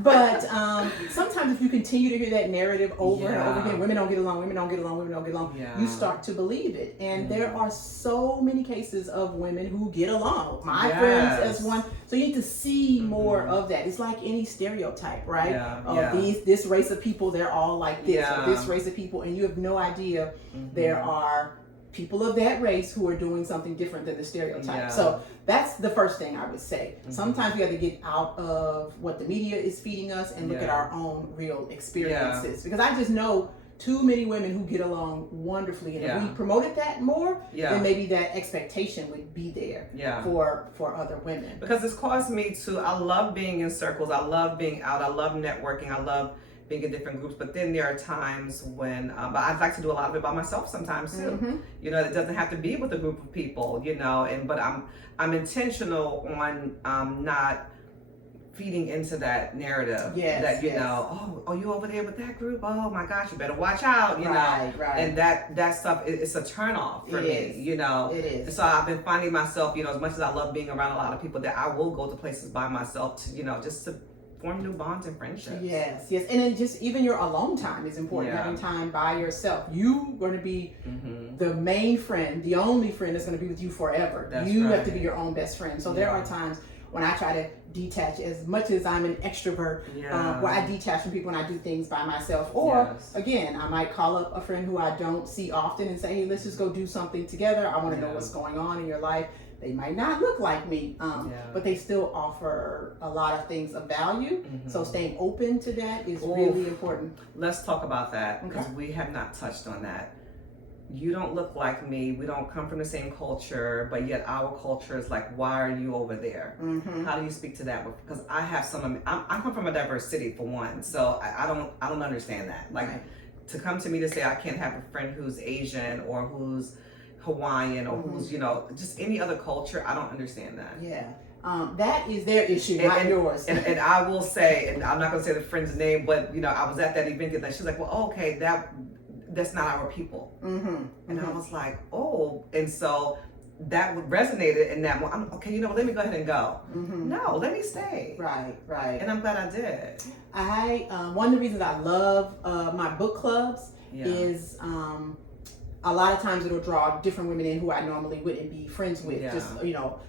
But sometimes if you continue to hear that narrative over and over again, women don't get along, women don't get along, women don't get along, you start to believe it. And there are so many cases of women who get along. My friends as one. So you need to see more of that. It's like any stereotype, right? This race of people, they're all like this, or this race of people, and you have no idea there are people of that race who are doing something different than the stereotype. So that's the first thing I would say. Sometimes we have to get out of what the media is feeding us and look at our own real experiences. Because I just know too many women who get along wonderfully, and if we promoted that more, then maybe that expectation would be there for other women. Because it's caused me to, I love being in circles, I love being out, I love networking, I love being in different groups, but then there are times when but I'd like to do a lot of it by myself sometimes too. You know, it doesn't have to be with a group of people, you know, but I'm intentional on not feeding into that narrative that you know, oh, you over there with that group, oh my gosh, you better watch out, you know. And that stuff, it's a turn off for me, you know. It is. And so I've been finding myself, you know, as much as I love being around a lot of people, that I will go to places by myself to, you know, just to form new bonds and friendships. Yes. And then just even your alone time is important. Having time by yourself. You're going to be the main friend, the only friend that's going to be with you forever. You have to be your own best friend. So there are times when I try to detach, as much as I'm an extrovert, where I detach from people and I do things by myself. Or again, I might call up a friend who I don't see often and say, hey, let's just go do something together. I want to know what's going on in your life. They might not look like me, but they still offer a lot of things of value. So staying open to that is really important. Let's talk about that, because we have not touched on that. You don't look like me. We don't come from the same culture, but yet our culture is like, why are you over there? How do you speak to that? Because I have I come from a diverse city, for one, so I don't understand that. Like, to come to me to say I can't have a friend who's Asian or who's Hawaiian or who's, you know, just any other culture, I don't understand that. That is their issue, not yours. And I will say, and I'm not going to say the friend's name, but, you know, I was at that event and she's like, well, okay, that's not our people. And I was like, oh, and so that resonated in that one. Okay, you know, let me go ahead and go. No, let me stay. Right. And I'm glad I did. One of the reasons I love my book clubs is a lot of times it'll draw different women in who I normally wouldn't be friends with. Just, you know,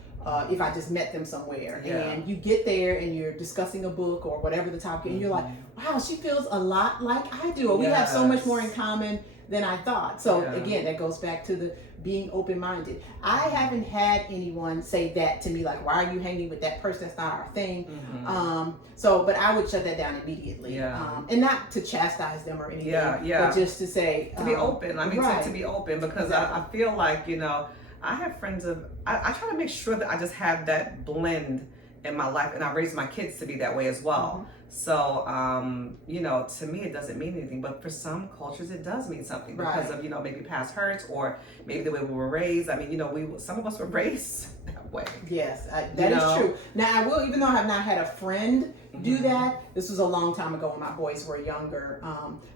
if I just met them somewhere. And you get there and you're discussing a book or whatever the topic, and you're like, wow, she feels a lot like I do. Or we have so much more in common than I thought. So again, that goes back to the being open-minded. I haven't had anyone say that to me, like, why are you hanging with that person? That's not our thing. But I would shut that down immediately. And not to chastise them or anything, but just to say, to be open. I mean, to be open, because I feel like, you know, I have friends I try to make sure that I just have that blend in my life, and I raised my kids to be that way as well. So, to me, it doesn't mean anything, but for some cultures, it does mean something because of, maybe past hurts or maybe the way we were raised. I mean, some of us were raised that way. Yes, that is true. Now, I will, even though I have not had a friend do that, this was a long time ago when my boys were younger.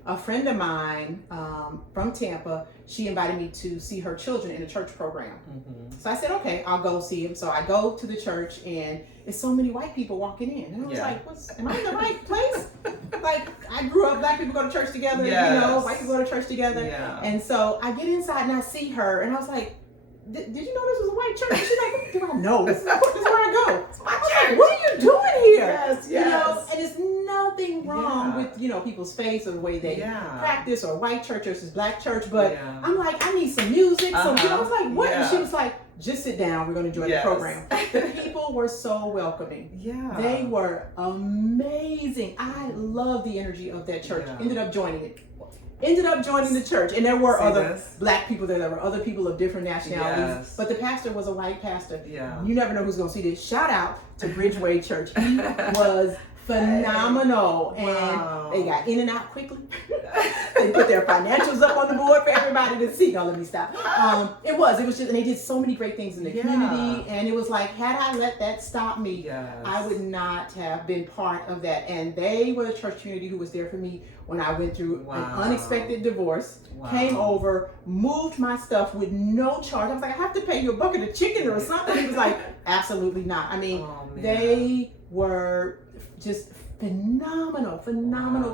A friend of mine from Tampa, she invited me to see her children in a church program. So I said, okay, I'll go see them. So I go to the church, and it's so many white people walking in. And I was like, am I in the right place? Like, I grew up, black people go to church together, white people go to church together. And so I get inside and I see her, and I was like, did you know this was a white church? And she's like, do I know? This is where I go. It's my church. Like, what are you doing here? Yes. And it's nothing wrong with, people's faith or the way they practice, or white church versus black church. But I'm like, I need some music. So I was like, what? And she was like, just sit down. We're going to join the program. The people were so welcoming. They were amazing. I love the energy of that church. Ended up joining the church, and there were other black people there. There were other people of different nationalities, but the pastor was a white pastor. You never know who's going to see this. Shout out to Bridgeway Church. He was phenomenal, and they got in and out quickly. They put their financials up on the board for everybody to see. No, let me stop. It was just, and they did so many great things in the community, and it was like, had I let that stop me, I would not have been part of that. And they were a church community who was there for me when I went through an unexpected divorce, came over, moved my stuff with no charge. I was like, I have to pay you a bucket of chicken or something. He was like, absolutely not. I mean, they were just phenomenal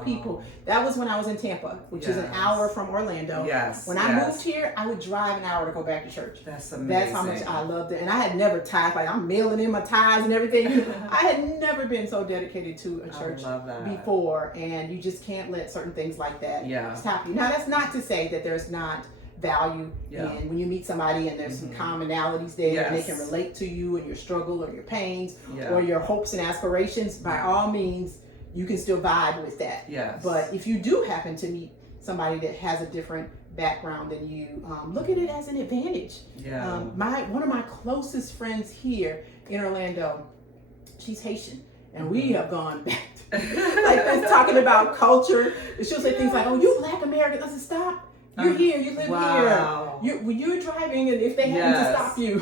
people. That was when I was in Tampa, which is an hour from Orlando. When I moved here, I would drive an hour to go back to church. That's amazing. That's how much I loved it. And I had never tithed. Like, I'm mailing in my tithes and everything. I had never been so dedicated to a church before, and you just can't let certain things like that stop you. Now, that's not to say that there's not value in when you meet somebody and there's some commonalities there, and they can relate to you and your struggle or your pains or your hopes and aspirations. By all means, you can still vibe with that. But if you do happen to meet somebody that has a different background than you, look at it as an advantage. One of my closest friends here in Orlando, she's Haitian, and we have gone back like talking about culture. She'll say things like, "Oh, you Black Americans." I said, "Stop. You're here, you live here. When you're driving, and if they happen to stop you,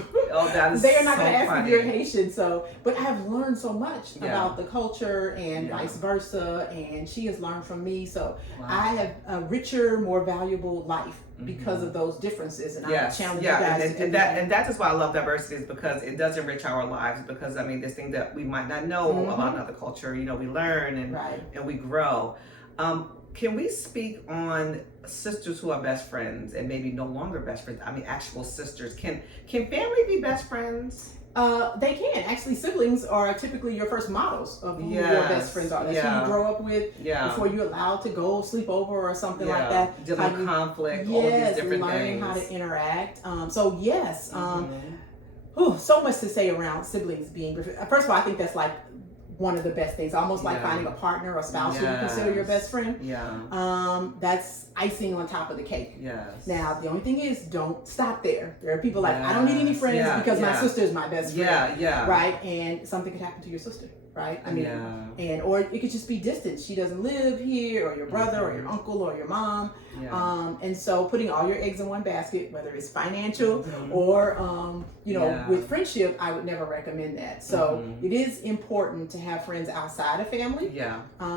they are not going to ask if you're Haitian." So, but I've learned so much about the culture and vice versa, and she has learned from me. So I have a richer, more valuable life because of those differences. And I challenge you guys to do that. And that's why I love diversity, is because it does enrich our lives. Because I mean, this thing that we might not know about another culture, we learn and we grow. Can we speak on sisters who are best friends and maybe no longer best friends? I mean, actual sisters. Can family be best friends? They can. Actually, siblings are typically your first models of who your best friends are. That's who you grow up with before you're allowed to go sleep over or something like that. Dealing with conflict, all these different learning things. How to interact. So much to say around siblings being. First of all, I think that's like one of the best things, almost like finding a partner or spouse who you consider your best friend. That's icing on top of the cake. Now, the only thing is, don't stop there. There are people like, I don't need any friends because my sister is my best friend. Right? And something could happen to your sister, right? I mean, or it could just be distance. She doesn't live here, or your brother, or your uncle, or your mom. And so putting all your eggs in one basket, whether it's financial or, with friendship, I would never recommend that. So it is important to have friends outside of family.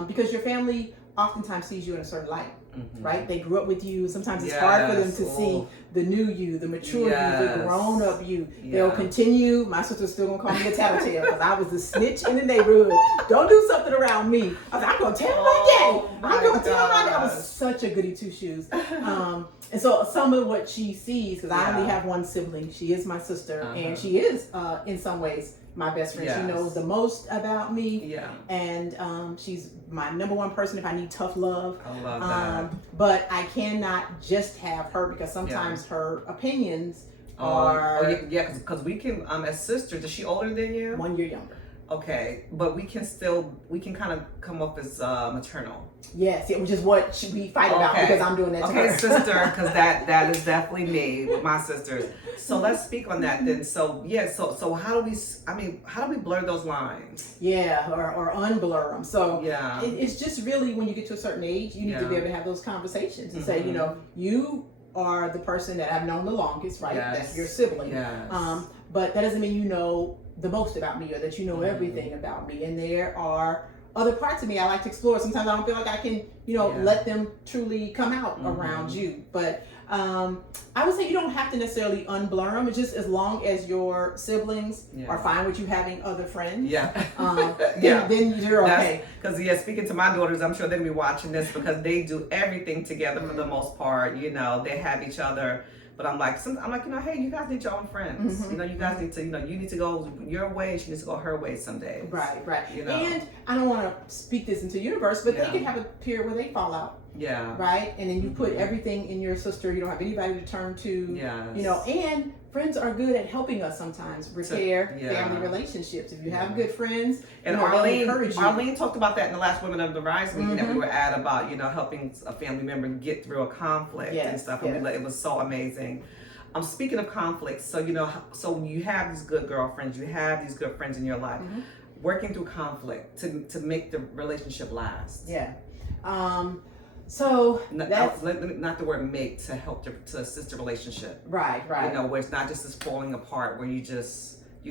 Because your family oftentimes sees you in a certain light. Right? They grew up with you. Sometimes it's hard for them to see the new you, the mature you, the grown up you. They'll continue. My sister's still gonna call me a tattletale because I was the snitch in the neighborhood. Don't do something around me. I was like, I'm gonna tell my daddy. I'm gonna tell my daddy. I was such a goody two shoes. And so some of what she sees, because I only have one sibling, she is my sister, and she is in some ways my best friend. She knows the most about me, and she's my number one person if I need tough love. I love that. But I cannot just have her, because sometimes her opinions are because we can as sisters. Is she older than you? 1 year younger. Okay, but we can kind of come up as maternal. Yes, which is what we fight about because I'm doing that to her. Okay, sister, because that is definitely me with my sisters. So let's speak on that then. So yeah, so how do we blur those lines? Yeah, or unblur them. So yeah, it's just really when you get to a certain age, you need to be able to have those conversations and say, you know, you are the person that I've known the longest, right? Yes. That's your sibling. Yes. But that doesn't mean you know the most about me or that you know everything about me. And there are other parts of me I like to explore. Sometimes I don't feel like I can, let them truly come out around you. But I would say you don't have to necessarily unblur them. It's just as long as your siblings are fine with you having other friends. Then you're okay. Because speaking to my daughters, I'm sure they'll be watching this because they do everything together for the most part. They have each other. But I'm like, hey, you guys need your own friends. You guys need to, you need to go your way. She needs to go her way someday. Right. And I don't want to speak this into the universe, but they can have a period where they fall out. Yeah. Right. And then you put everything in your sister. You don't have anybody to turn to. Yes. And friends are good at helping us sometimes repair family relationships. If you have good friends, and Arlene talked about that in the last Women of the Rise meeting that we were at about helping a family member get through a conflict and stuff. And it was so amazing. Speaking of conflicts, so you have these good girlfriends, you have these good friends in your life, working through conflict to make the relationship last. Yeah. So that's not the word make, to help to assist the relationship. Right. Where it's not just this falling apart where you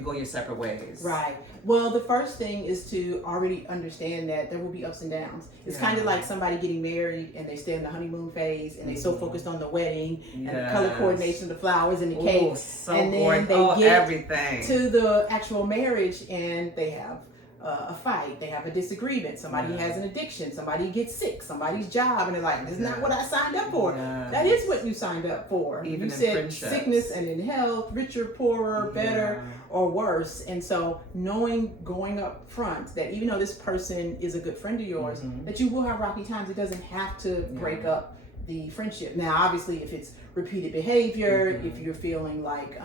go your separate ways. Right. Well, the first thing is to already understand that there will be ups and downs. It's kind of like somebody getting married and they stay in the honeymoon phase and they're so focused on the wedding and the color coordination of the flowers and the cake. And then they get everything to the actual marriage and they have a fight, they have a disagreement, somebody has an addiction, somebody gets sick, somebody's job, and they're like, this is not what I signed up for. That is what you signed up for. Even you said sickness and in health, richer, poorer, better, or worse. And so going up front that even though this person is a good friend of yours, that you will have rocky times. It doesn't have to break up the friendship. Now, obviously, if it's repeated behavior, if you're feeling like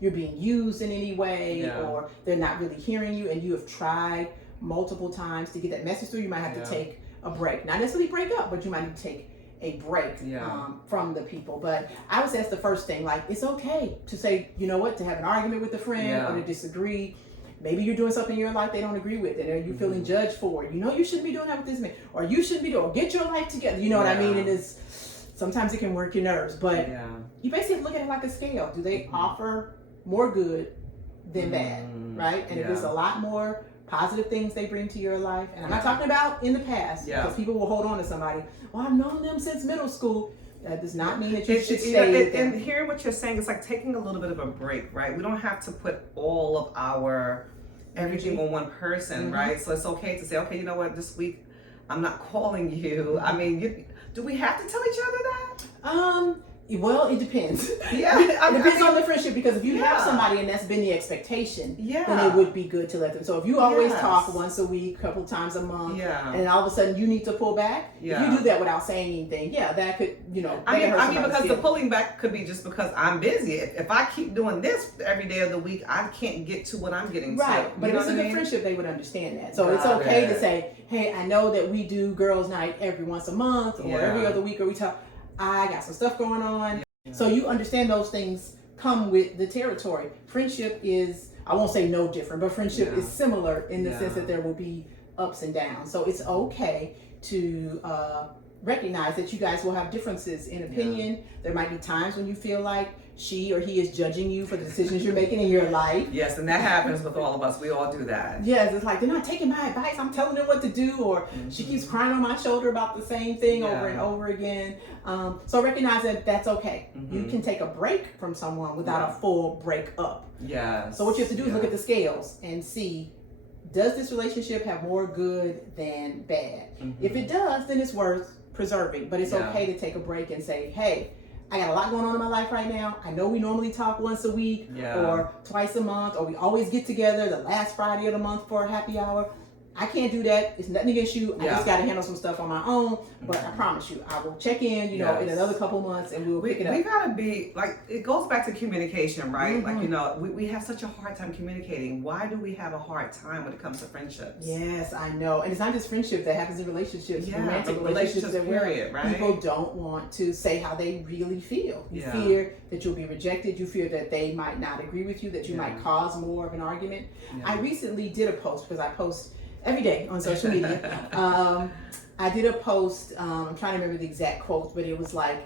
you're being used in any way or they're not really hearing you and you have tried multiple times to get that message through, you might have to take a break. Not necessarily break up, but you might need to take a break from the people. But I would say that's the first thing. Like, it's okay to say, you know what, to have an argument with a friend or to disagree. Maybe you're doing something in your life they don't agree with it, or you're feeling judged for it. You shouldn't be doing that with this man, or you shouldn't be doing. Get your life together. You know what I mean? And sometimes it can work your nerves, but you basically have to look at it like a scale. Do they offer more good than bad, right? And if there's a lot more positive things they bring to your life, and I'm not talking about in the past, because people will hold on to somebody. Well, I've known them since middle school. That does not mean that you should stay with them. And hearing what you're saying, it's like taking a little bit of a break, right? We don't have to put all of our everything on one person, right? So it's okay to say, okay, you know what, this week I'm not calling you. I mean, do we have to tell each other that? Well, it depends. It depends on the friendship, because if you have somebody and that's been the expectation, then it would be good to let them. So if you always talk once a week, a couple times a month, and all of a sudden you need to pull back, if you do that without saying anything, that could, I mean, because the pulling back could be just because I'm busy. If I keep doing this every day of the week, I can't get to what I'm getting to. Right, but if it's a good friendship, they would understand that. So it's okay to say, hey, I know that we do girls' night every once a month or every other week, or we talk. I got some stuff going on. So you understand those things come with the territory. Friendship is, I won't say no different, but friendship is similar in the sense that there will be ups and downs. So it's okay to recognize that you guys will have differences in opinion. There might be times when you feel like she or he is judging you for the decisions you're making in your life. Yes, and that happens with all of us. We all do that. Yes, it's like, they're not taking my advice. I'm telling them what to do. Or she keeps crying on my shoulder about the same thing over and over again. So recognize that that's okay. You can take a break from someone without a full break up. Yes. So what you have to do is look at the scales and see, does this relationship have more good than bad? If it does, then it's worth preserving. But it's okay to take a break and say, hey, I got a lot going on in my life right now. I know we normally talk once a week or twice a month, or we always get together the last Friday of the month for a happy hour. I can't do that. It's nothing against you. I Yeah. just got to handle some stuff on my own. But I promise you, I will check in, in another couple months, and we'll pick it up. We gotta be like, it goes back to communication, right? Mm-hmm. Like, we have such a hard time communicating. Why do we have a hard time when it comes to friendships? Yes, I know. And it's not just friendship that happens in relationships, Yeah, romantic relationships that period, right? people don't want to say how they really feel. You fear that you'll be rejected. You fear that they might not agree with you, that you might cause more of an argument. Yeah. I recently did a post, because I post every day on social media. I did a post, I'm trying to remember the exact quote, but it was like,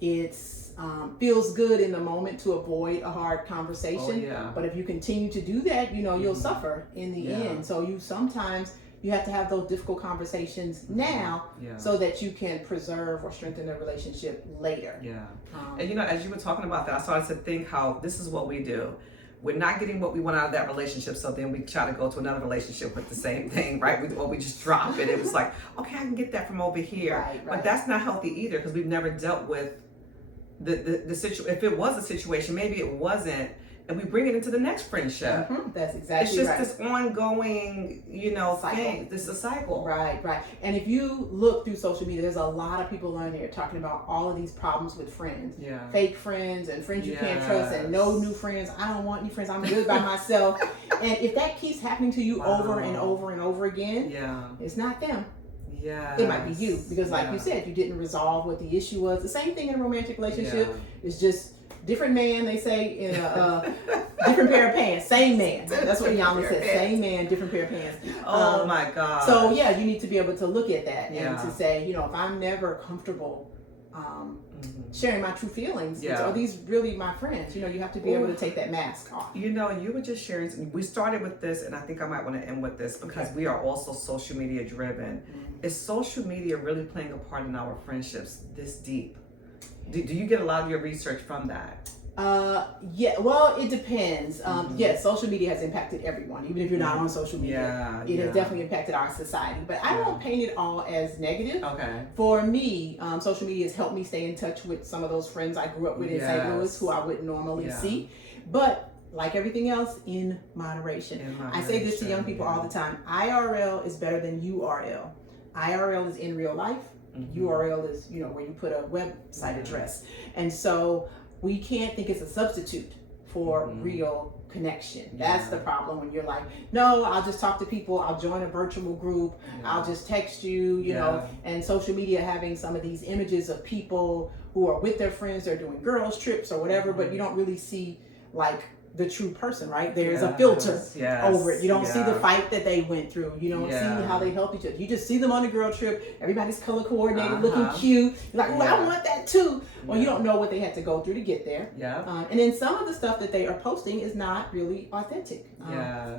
it's feels good in the moment to avoid a hard conversation. But if you continue to do that, you'll suffer in the end. So you have to have those difficult conversations now so that you can preserve or strengthen a relationship later. And as you were talking about that, I started to think how this is what we do. We're not getting what we want out of that relationship, so then we try to go to another relationship with the same thing, right? We just drop it. It was like, okay, I can get that from over here. Right. But that's not healthy either, because we've never dealt with the situation. If it was a situation, maybe it wasn't, and we bring it into the next friendship. That's exactly It's just right. this ongoing, thing. This is a cycle. Right. And if you look through social media, there's a lot of people on there talking about all of these problems with friends. Fake friends and friends you can't trust, and no new friends. I don't want new friends. I'm good by myself. And if that keeps happening to you over and over and over again, it's not them. It might be you, because like you said, you didn't resolve what the issue was. The same thing in a romantic relationship. It's just different man, they say, in a different pair of pants. Same man. That's what Yama said. Same man, different pair of pants. Oh my God. So you need to be able to look at that and to say, if I'm never comfortable sharing my true feelings, are these really my friends? You have to be able to take that mask off. You were just sharing. We started with this, and I think I might want to end with this, because we are also social media driven. Is social media really playing a part in our friendships this deep? Do you get a lot of your research from that? Well, it depends. Yes, social media has impacted everyone, even if you're not on social media. It has definitely impacted our society. But I don't paint it all as negative. Okay. For me, social media has helped me stay in touch with some of those friends I grew up with in St. Louis who I wouldn't normally see. But like everything else, in moderation. I say this to young people all the time. IRL is better than URL. IRL is in real life. URL is, where you put a website address. And so we can't think it's a substitute for real connection. That's the problem, when you're like, no, I'll just talk to people. I'll join a virtual group. I'll just text you, you know, and social media having some of these images of people who are with their friends. They're doing girls trips or whatever, but you don't really see like the true person, right? There's a filter over it. You don't see the fight that they went through. You don't see how they help each other. You just see them on the girl trip. Everybody's color coordinated, looking cute. You're like, well, I want that too. Well, you don't know what they had to go through to get there. And then some of the stuff that they are posting is not really authentic.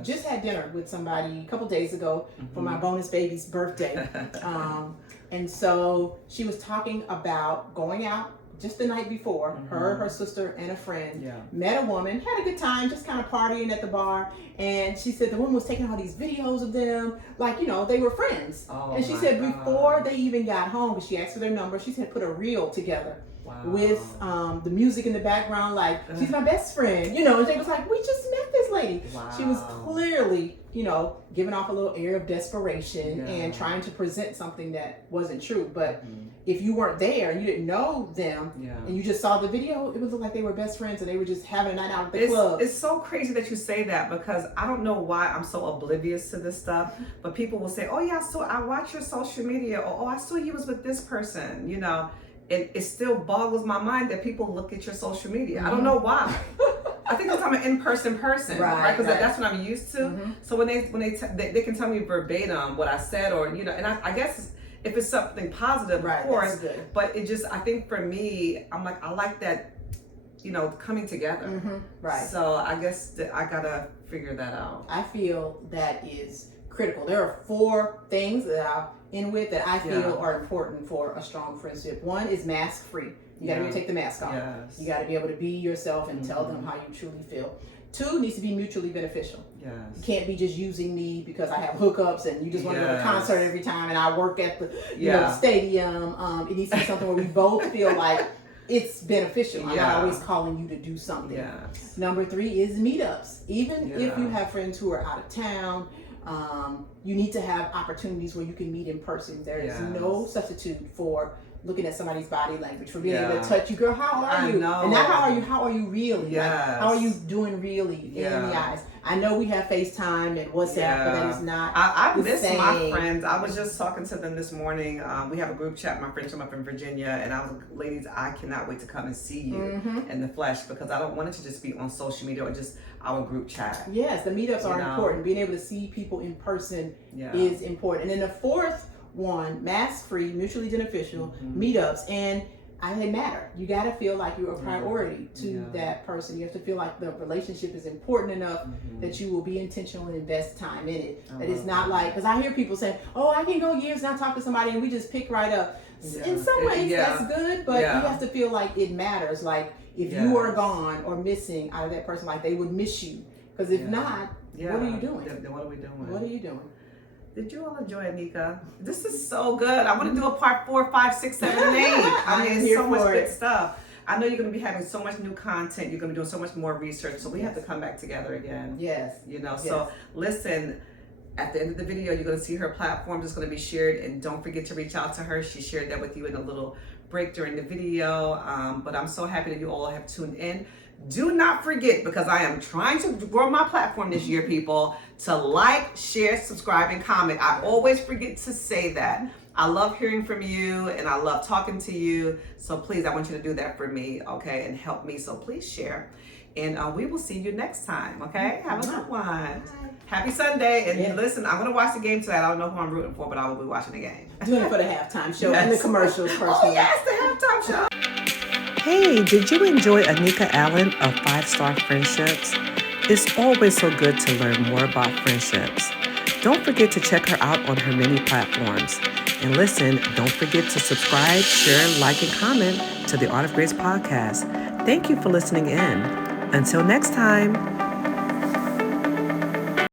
Just had dinner with somebody a couple days ago for my bonus baby's birthday. And so she was talking about going out just the night before. Her sister, and a friend met a woman, had a good time, just kind of partying at the bar. And she said the woman was taking all these videos of them, like, they were friends. And she said before they even got home, because she asked for their number, she said put a reel together with the music in the background, like, she's my best friend, and they was like, we just met this lady. She was clearly, giving off a little air of desperation and trying to present something that wasn't true. But if you weren't there and you didn't know them and you just saw the video, it would look like they were best friends and they were just having a night out at the club. It's so crazy that you say that, because I don't know why I'm so oblivious to this stuff, but people will say, oh yeah, so I watch your social media, or oh, I saw you was with this person, it still boggles my mind that people look at your social media. I don't know why. I think I'm an in-person person, right? Because that's what I'm used to. So when they can tell me verbatim what I said, or and I guess if it's something positive, of course. But it just, I think for me, I'm like, I like that, coming together. So I guess that I gotta figure that out. I feel that is critical. There are 4 things that I'll end with that I feel are important for a strong friendship. One is mask free. You gotta be able to take the mask off. You gotta be able to be yourself and tell them how you truly feel. 2 needs to be mutually beneficial. You can't be just using me because I have hookups and you just want to go to a concert every time and I work at the the stadium. It needs to be something where we both feel like it's beneficial. I'm not always calling you to do something. Number 3 is meetups. Even if you have friends who are out of town, You need to have opportunities where you can meet in person. There is no substitute for looking at somebody's body language, for being able to touch you. Girl, how are you? Know. And not how are you really? Yes. Like, how are you doing really in the eyes? I know we have FaceTime and WhatsApp, but that is not I miss same. my friends. I was just talking to them this morning. We have a group chat. My friends from up in Virginia, and I was like, ladies, I cannot wait to come and see you in the flesh, because I don't want it to just be on social media or just our group chat. Yes, the meetups are important. Being able to see people in person is important. And then the fourth one, mask-free, mutually beneficial meetups, and they matter. You got to feel like you're a priority to that person. You have to feel like the relationship is important enough that you will be intentional and invest time in it. That it's not like, because I hear people say, oh, I can go years not talk to somebody and we just pick right up. In some ways that's good, but you have to feel like it matters. Like if you are gone or missing out of that person, like they would miss you. Because if not, what are you doing? Then what are we doing? What are you doing? Did you all enjoy Anika? This is so good. I want to do a part 4, 5, 6, 7, and 8. I mean, so much good stuff. I know you're going to be having so much new content. You're going to be doing so much more research. So we have to come back together again. Yes. You know, so listen, at the end of the video, you're going to see her platform. It's going to be shared. And don't forget to reach out to her. She shared that with you in a little break during the video. But I'm so happy that you all have tuned in. Do not forget, because I am trying to grow my platform this year, people, to like, share, subscribe, and comment. I always forget to say that. I love hearing from you and I love talking to you. So please, I want you to do that for me, okay, and help me. So please share. And we will see you next time, okay? Have a good one. Bye. Happy Sunday. And listen, I'm going to watch the game tonight. I don't know who I'm rooting for, but I will be watching the game. Doing it for the halftime show and the commercials personally. Oh, yes, the halftime show. Hey, did you enjoy Anika Allen of 5-Star Friendships? It's always so good to learn more about friendships. Don't forget to check her out on her many platforms. And listen, don't forget to subscribe, share, like, and comment to the Art of Grace podcast. Thank you for listening in. Until next time.